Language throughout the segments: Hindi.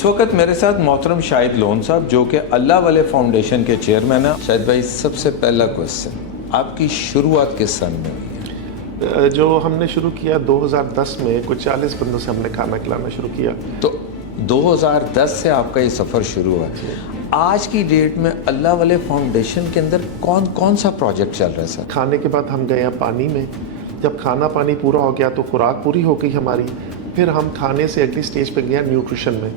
इस वक्त मेरे साथ मोहतरम शाहिद लोन साहब जो कि अल्लाह वाले फाउंडेशन के चेयरमैन हैं। शाहिद भाई, सबसे पहला क्वेश्चन, आपकी शुरुआत किस सन में हुई है? जो हमने शुरू किया 2010 में, कुछ 40 बंदों से हमने खाना खिलाना शुरू किया। तो 2010 से आपका ये सफ़र शुरू हुआ। आज की डेट में अल्लाह वाले फाउंडेशन के अंदर कौन कौन सा प्रोजेक्ट चल रहा है सर? खाने के बाद हम गए हैं पानी में। जब खाना पानी पूरा हो गया तो खुराक पूरी हो गई हमारी। फिर हम खाने से अगली स्टेज पे गए हैं न्यूट्रिशन में।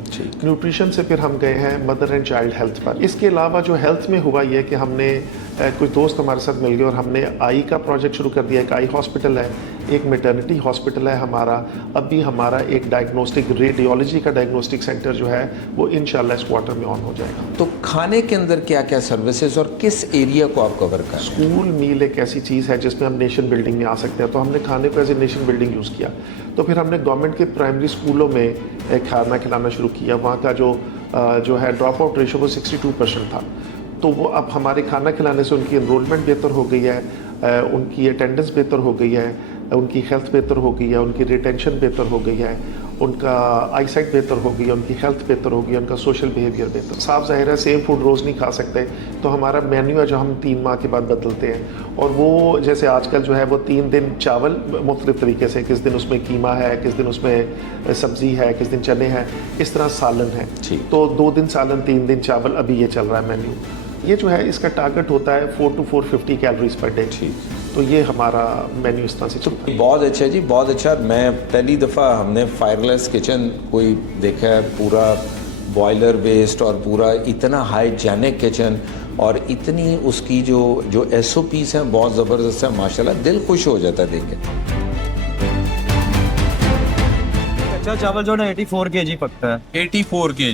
न्यूट्रिशन से फिर हम गए हैं मदर एंड चाइल्ड हेल्थ पर। इसके अलावा जो हेल्थ में हुआ ये कि हमने कुछ दोस्त हमारे साथ मिल गए और हमने आई का प्रोजेक्ट शुरू कर दिया। एक आई हॉस्पिटल है, एक मैटरनिटी हॉस्पिटल है हमारा। अभी हमारा एक डायग्नोस्टिक रेडियोलॉजी का डायग्नोस्टिक सेंटर जो है वो इंशाल्लाह इस क्वार्टर में ऑन हो जाएगा। तो खाने के अंदर क्या क्या सर्विसेज और किस एरिया को आप कवर कर? स्कूल मील एक ऐसी चीज़ है जिसमें हम नेशन बिल्डिंग में आ सकते हैं, तो हमने खाने को as a nation building use किया। तो फिर हमने गवर्नमेंट के प्राइमरी स्कूलों में खाना खिलाना शुरू किया। वहाँ का जो है ड्रॉप आउट रेशो वो 62% था। तो वो अब हमारे खाना खिलाने से उनकी एनरोलमेंट बेहतर हो गई है, उनकी अटेंडेंस बेहतर हो गई है, उनकी हेल्थ बेहतर हो गई है, उनकी रिटेंशन बेहतर हो गई है, उनका आईसाइट बेहतर हो गई है, उनकी हेल्थ बेहतर हो गई है, उनका सोशल बिहेवियर बेहतर। साफ जाहिर है सेम फूड रोज़ नहीं खा सकते, तो हमारा मेन्यू है जो हम 3 माह के बाद बदलते हैं। और वो जैसे आजकल जो है वो 3 दिन चावल मुख्तलिफ तरीके से, किस दिन उसमें कीमा है, किस दिन उसमें सब्ज़ी है, किस दिन चने हैं, इस तरह सालन है। तो 2 दिन सालन, 3 दिन चावल, अभी ये चल रहा है मेन्यू। ये जो है इसका टारगेट होता है 4 to 450 कैलोरीज पर डे। तो ये हमारा मेन्यू इस तरह से चलता है। बहुत अच्छा जी, बहुत अच्छा। मैं पहली दफ़ा हमने फायरलेस किचन कोई देखा है, पूरा बॉयलर बेस्ड और पूरा इतना हाइजेनिक किचन और इतनी उसकी जो SOPs हैं बहुत ज़बरदस्त है माशाल्लाह, दिल खुश हो जाता है देख के। कच्चा चावल जो है 84 kg पकता है। 84 kg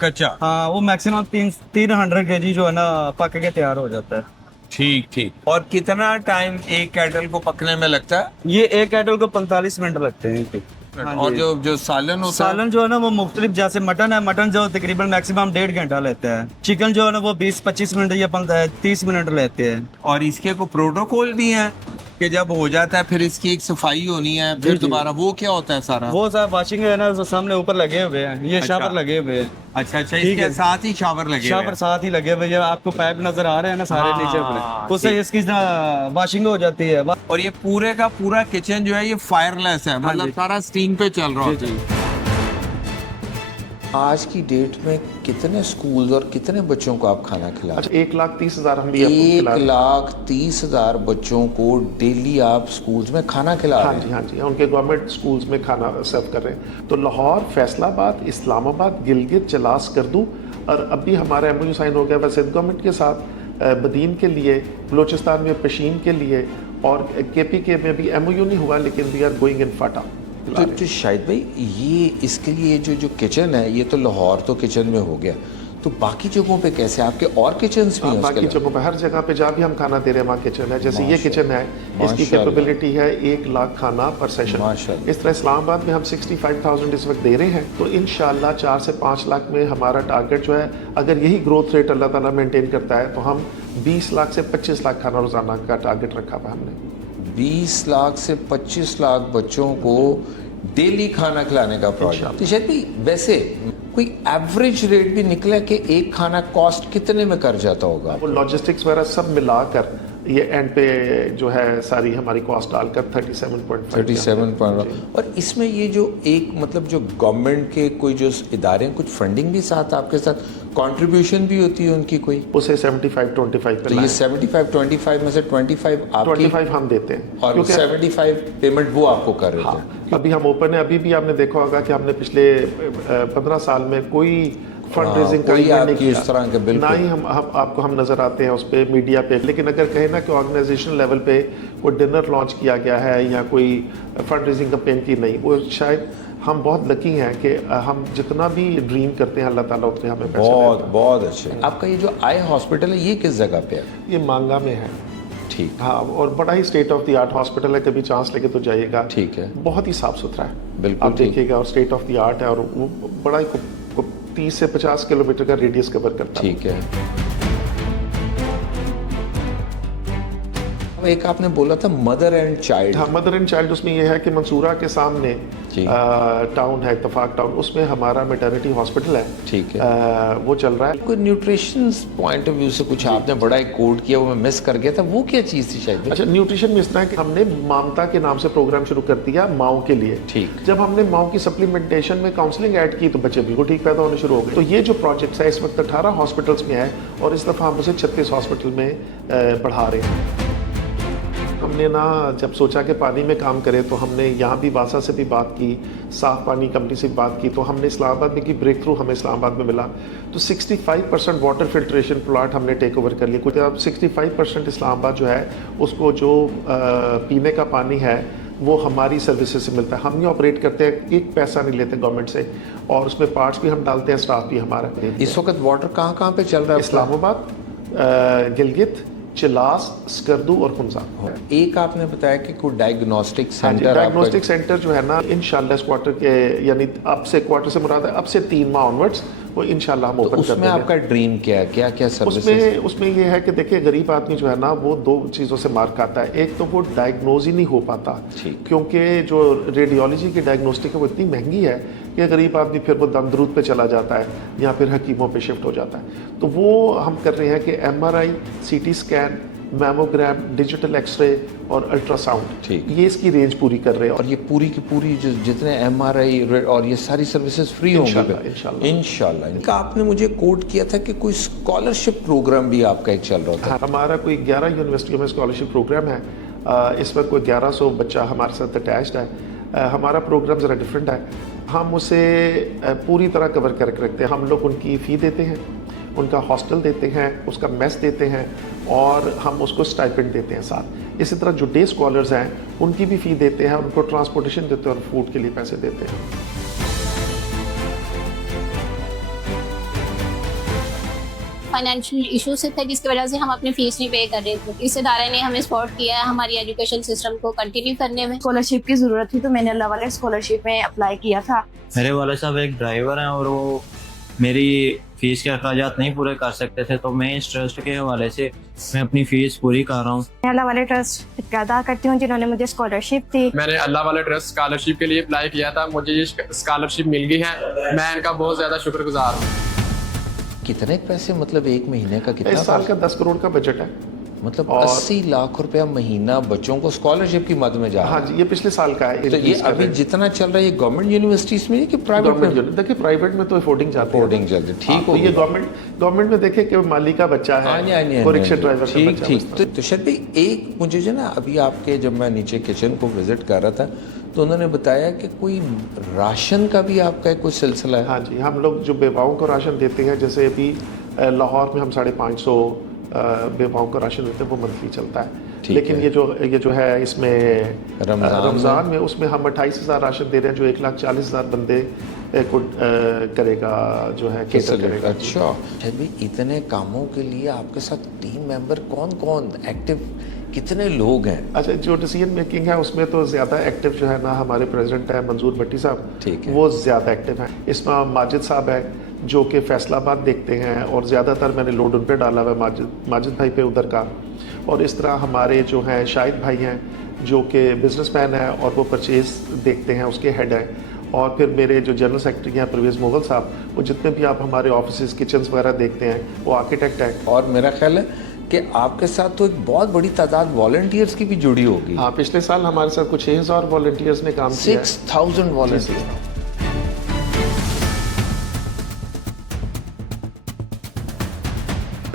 कच्चा। हाँ, वो मैक्सिमम 300 kg जो है ना पक के तैयार हो जाता है। ठीक। और कितना टाइम एक कैटल को पकने में लगता है? ये एक कैटल को 45 मिनट लगते हैं। हाँ, और जो सालन होता है? सालन जो है ना वो मुख्तलिफ, जैसे मटन है, मटन जो तकरीबन मैक्सिमम 1.5 घंटा लेता है। चिकन जो है ना वो 20-25 मिनट या 30 मिनट लेते हैं। और इसके को प्रोटोकॉल भी है कि जब हो जाता है फिर इसकी एक सफाई होनी है, फिर दोबारा वो क्या होता है सारा? वो साहब वाशिंग है ना, सामने ऊपर लगे हुए हैं, ये शावर लगे हुए हैं। अच्छा, इसके साथ ही शावर लगे हुए हैं। शावर साथ ही लगे हुए हैं, आपको पाइप नजर आ रहे हैं ना सारे नीचे ऊपर, उससे इसकी वाशिंग हो जाती है। और ये पूरे का पूरा किचन जो है ये फायरलेस है, मतलब सारा स्टीम पे चल रहा होता है। आज की डेट में कितने स्कूल्स और कितने बच्चों को आप खाना खिला? अच्छा, 1,30,000 हम भी आपको खिला रहे हैं। 1,30,000 बच्चों को डेली आप स्कूल्स में खाना खिला रहे हैं? हाँ जी, उनके गवर्नमेंट स्कूल्स में खाना सर्व कर रहे हैं। तो लाहौर, फैसलाबाद, इस्लामाबाद, गिलगित, चलास, करदू, और अभी हमारा MOU साइन हो गया वैसे गवर्नमेंट के साथ बदीन के लिए, बलोचिस्तान में पशीन के लिए, और KPK में भी MOU नहीं हुआ लेकिन वी आर गोइंग इन फाटा। तो शाहिद भाई, ये इसके लिए जो किचन है ये तो लाहौर तो किचन में हो गया, तो बाकी जगहों पे कैसे? आपके और किचन्स भी हैं? बाकी जगहों पे हर जगह पे जहाँ भी हम खाना दे रहे हैं वहाँ किचन है। जैसे ये किचन है, इसकी कैपेबिलिटी है 1 लाख खाना पर सेशन। इस तरह इस्लामाबाद में हम 65,000 इस वक्त दे रहे हैं। तो इंशाल्लाह 4 से 5 लाख में हमारा टारगेट जो है, अगर यही ग्रोथ रेट अल्लाह ताला मेंटेन करता है तो हम 20 लाख से 25 लाख खाना रोजाना का टारगेट रखा हुआ हमने। 20 लाख से 25 लाख बच्चों को डेली खाना खिलाने का प्रोजेक्ट। तो शायद भी वैसे कोई एवरेज रेट भी निकला कि एक खाना कॉस्ट कितने में कर जाता होगा? वो लॉजिस्टिक्स वगैरह सब मिलाकर ये एंड पे जो है सारी हमारी कॉस्ट डालकर 37.5। और इसमें ये जो एक मतलब जो गवर्नमेंट के कोई जो इदारे हैं, कुछ फंडिंग भी साथ आपके साथ कंट्रीब्यूशन भी होती है उनकी कोई? उसे 75-25 पे तो ये 75-25 में से 25 आपकी, 25 हम देते हैं और 75 पेमेंट वो आपको कर रहे थे? अभी हम ओपन है। अभी भी आपने देखा होगा कि हमने पिछले 15 साल में कोई फंड रेजिंग का नहीं किया इस तरह के, बिल्कुल ना ही हम आपको हम नजर आते हैं उस पे मीडिया पे। लेकिन अगर कहें ना कि ऑर्गेनाइजेशन लेवल पे कोई डिनर लॉन्च किया गया है या कोई फंड रेजिंग कैंपेन की, नहीं, वो शायद हम बहुत लकी हैं कि हम जितना भी ड्रीम करते हैं अल्लाह ताला उतने हमें पैसे देता है। बहुत अच्छे। आपका ये जो आई हॉस्पिटल है ये किस जगह पे है? ये मांगा में है। ठीक। हाँ, और बड़ा ही state of the art hospital है, कभी चांस लेके तो जाइएगा। ठीक है, बहुत ही साफ सुथरा है, बिल्कुल आप देखिएगा, और स्टेट ऑफ द आर्ट है, और वो बड़ा ही 30 से 50 किलोमीटर का रेडियस कवर करता है। ठीक है। एक आपने बोला था मदर एंड चाइल्ड। हाँ, मदर एंड चाइल्ड उसमें ये है कि मंसूरा के सामने जी। टाउन है, इत्तफाक टाउन, उसमें हमारा मैटरनिटी हॉस्पिटल है। ठीक है। वो चल रहा है। कोई न्यूट्रिशन पॉइंट ऑफ व्यू से कुछ आपने बड़ा एक कोड किया, वो मैं मिस कर गया था, वो क्या चीज़ थी शायद? अच्छा, न्यूट्रिशन में इस तरह कि हमने ममता के नाम से प्रोग्राम शुरू कर दिया माओ के लिए। ठीक। जब हमने माओ की सप्लीमेंटेशन में काउंसलिंग ऐड की तो बच्चे बिल्कुल ठीक पैदा होने शुरू हो गए। तो ये जो प्रोजेक्ट है इस वक्त 18 हॉस्पिटल्स में है और इस दफ़ा हम उसे 36 हॉस्पिटल में बढ़ा रहे हैं। हमने ना जब सोचा कि पानी में काम करें तो हमने यहाँ भी वासा से भी बात की, साफ पानी कंपनी से भी बात की, तो हमने इस्लामाबाद में की ब्रेक थ्रू हमें इस्लामाबाद में मिला। तो 65% वाटर फिल्ट्रेशन प्लांट हमने टेक ओवर कर लिया। कुछ अब 65% इस्लामाबाद जो है उसको जो पीने का पानी है वो हमारी सर्विसेज से मिलता है। हम ही ऑपरेट करते हैं, एक पैसा नहीं लेते गवर्नमेंट से, और उसमें पार्ट्स भी हम डालते हैं, स्टाफ भी हमारा। इस वक्त वाटर कहाँ पे चल रहा है? इस्लामाबाद, गिलगित, चिलास, स्कर्दू और खुंजा। एक आपने बताया कि कोई डायग्नोस्टिक हाँ जी, सेंटर, डायग्नोस्टिक सेंटर जो है ना इंशाल्लाह इस क्वार्टर के, यानी अब से क्वार्टर से मुराद है अब से 3 माह ऑनवर्ड्स, वो इंशाल्लाह हम ओपन कर उसमें देंगे। आपका ड्रीम क्या है, क्या क्या सर्विसेज? उसमें ये है कि देखिए गरीब आदमी जो है ना वो 2 चीज़ों से मार खाता है। एक तो वो डायग्नोज ही नहीं हो पाता, क्योंकि जो रेडियोलॉजी की डायग्नोस्टिक है वो इतनी महंगी है कि गरीब आदमी फिर वो दम-दरूद पे चला जाता है या फिर हकीमों पे शिफ्ट हो जाता है। तो वो हम कर रहे हैं कि MRI, CT scan, mammogram, digital x-ray और अल्ट्रासाउंड, ये इसकी रेंज पूरी कर रहे हैं। और ये पूरी की पूरी जितने MRI और ये सारी सर्विसेज फ्री होंगी इंशाल्लाह। आपने मुझे कोट किया था कि कोई स्कॉलरशिप प्रोग्राम भी आपका एक चल रहा था। हमारा कोई 11 यूनिवर्सिटियों में स्कॉलरशिप प्रोग्राम है। इस वक्त कोई 1100 बच्चा हमारे साथ अटैच्ड है। हमारा प्रोग्राम ज़रा डिफरेंट है, हम उसे पूरी तरह कवर करके रखते हैं। हम लोग उनकी फ़ी देते हैं, उनका हॉस्टल देते हैं, उसका मेस देते हैं और हम उसको स्टाइपेंड देते हैं साथ। इसी तरह जो डे स्कॉलर्स हैं उनकी भी फ़ी देते हैं, उनको ट्रांसपोर्टेशन देते हैं और फूड के लिए पैसे देते हैं। फाइनेंशियल इशू से थे जिसकी वजह से हम अपनी फीस नहीं पे कर रहे थे। इस इदारे ने हमें सपोर्ट किया है हमारी एजुकेशन सिस्टम को कंटिन्यू करने में। स्कॉलरशिप की जरूरत थी तो मैंने अल्लाह वाले स्कॉलरशिप में अप्लाई किया था। मेरे वाले साहब एक ड्राइवर हैं और वो मेरी फीस के अखराजात नहीं पूरे कर सकते थे, तो मैं इस ट्रस्ट के हवाले से मैं अपनी फीस पूरी कर रहा हूँ। मैं अल्लाह वाले ट्रस्ट अदा करती हूँ जिन्होंने मुझे स्कॉलरशिप दी। मैंने अल्लाह वाले ट्रस्ट स्कॉलरशिप के लिए अप्लाई किया था, मुझे ये स्कॉलरशिप मिल गई है, मैं इनका बहुत ज़्यादा शुक्रगुजार हूँ। कितने पैसे, मतलब एक महीने का कितना? इस साल का 10 करोड़ का बजट है, मतलब 80 लाख रुपया महीना बच्चों को स्कॉलरशिप की मद में जा रहा है। हाँ जी, ये पिछले साल का है। तो ये अभी जितना चल रहा है ये गवर्नमेंट यूनिवर्सिटीज में कि प्राइवेट में? देखिए प्राइवेट में तो अफोर्डिंग जाते हैं, अफोर्डिंग चलते, ठीक हो। ये गवर्नमेंट में देखे कि माली का बच्चा है, कोई रिक्शा ड्राइवर का बच्चा है। ठीक। तो शायद भाई एक मुझे जो ना अभी आपके, जब मैं नीचे किचन को विजिट कर रहा था तो उन्होंने बताया कि कोई राशन का भी आपका कोई सिलसिला है। हाँ जी, हम लोग जो बेवाओं को राशन देते हैं, जैसे अभी लाहौर में हम 550 बेवाओं का राशन देते हैं, वो मंथली चलता है। लेकिन ये जो है इसमें रमज़ान में उसमें हम 28,000 राशन दे रहे हैं जो 1,40,000 बंदे को करेगा, जो है केटर करेगा। अच्छा भाई, इतने कामों के लिए आपके साथ टीम मेंबर कौन कौन एक्टिव, कितने लोग हैं? अच्छा, जो डिसीजन मेकिंग है उसमें तो ज़्यादा एक्टिव जो है ना हमारे प्रेसिडेंट है मंजूर भट्टी साहब, ठीक है, वो ज़्यादा एक्टिव हैं। इसमें माजिद साहब है जो कि फैसलाबाद देखते हैं और ज़्यादातर मैंने लोड उन पे डाला हुआ है, माजिद भाई पे उधर का। और इस तरह हमारे जो हैं शाहिद भाई हैं जो कि बिजनेसमैन है और वो परचेज देखते हैं, उसके हेड हैं। और फिर मेरे जो जनरल सेक्रेटरी हैं परवेज़ मुगल साहब, वो जितने भी आप हमारे ऑफिस किचन्स वगैरह देखते हैं वो आर्किटेक्ट हैं। और मेरा ख्याल है कि आपके साथ तो एक बहुत बड़ी तादाद वॉलंटियर्स की भी जुड़ी होगी। हाँ, पिछले साल हमारे साथ कुछ 6,000 वॉलंटियर्स ने काम किया। 6,000 वॉलंटियर्स।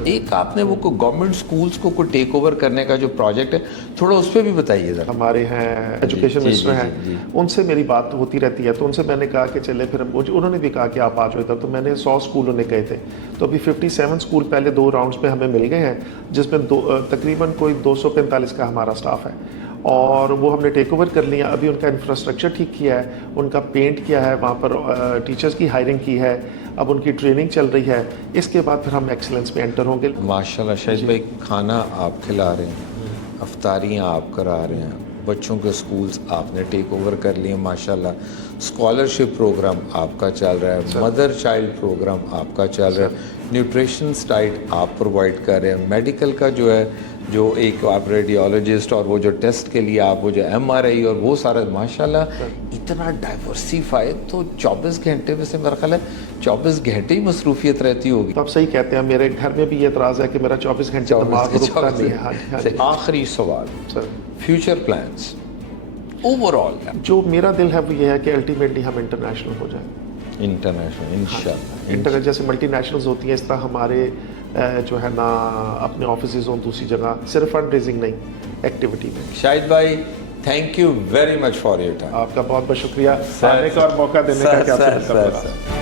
एक आपने वो गवर्नमेंट स्कूल्स को टेक ओवर करने का जो प्रोजेक्ट है, थोड़ा उस पर भी बताइए जरा। हमारे हैं एजुकेशन मिनिस्टर हैं, उनसे मेरी बात होती रहती है, तो उनसे मैंने कहा कि चले फिर उन्होंने भी कहा कि आप आ जाओ इधर। तो मैंने 100 स्कूल उन्हें कहे थे, तो अभी 57 स्कूल पहले 2 राउंड्स में हमें मिल गए हैं, जिसमें तकरीबन कोई 245 का हमारा स्टाफ है और वो हमने टेक ओवर कर लिया। अभी उनका इंफ्रास्ट्रक्चर ठीक किया है, उनका पेंट किया है, वहाँ पर टीचर्स की हायरिंग की है, अब उनकी ट्रेनिंग चल रही है। इसके बाद फिर हम एक्सीलेंस में एंटर होंगे। माशाल्लाह शाहिद भाई, खाना आप खिला रहे हैं, अफ्तारियाँ आप करा रहे हैं, बच्चों के स्कूल्स आपने टेक ओवर कर लिए माशाल्लाह, स्कॉलरशिप प्रोग्राम आपका चल रहा है, मदर चाइल्ड प्रोग्राम आपका चल रहा है, न्यूट्रिशन डाइट आप प्रोवाइड कर रहे हैं, मेडिकल का जो है जो एक आप रेडियोलॉजिस्ट और वो जो टेस्ट के लिए आप वो जो MRI और वो सारा माशाल्लाह इतना डाइवर्सिफाइड, तो 24 घंटे में से मेरा ख्याल है 24 घंटे ही मसरूफियत रहती होगी। तो आप सही कहते हैं, मेरे घर में भी ये एतराज़ है कि मेरा 24 घंटे दिमाग रुकता नहीं है। हाँ जी, हाँ जी। आखिरी सवाल, सर फ्यूचर प्लान्स ओवरऑल जो मेरा दिल है वो ये है कि अल्टीमेटली हम इंटरनेशनल हो जाएं। इंटरनेशनल इंशाल्लाह। इंटर जैसे मल्टीनेशनल्स होती हैं, इस तरह हमारे जो है ना अपने ऑफिस हों दूसरी जगह, सिर्फ फंड रेजिंग नहीं, एक्टिविटी में। शाहिद भाई thank you very much for your time. आपका बहुत बहुत शुक्रिया आने का और मौका देने का। क्या सर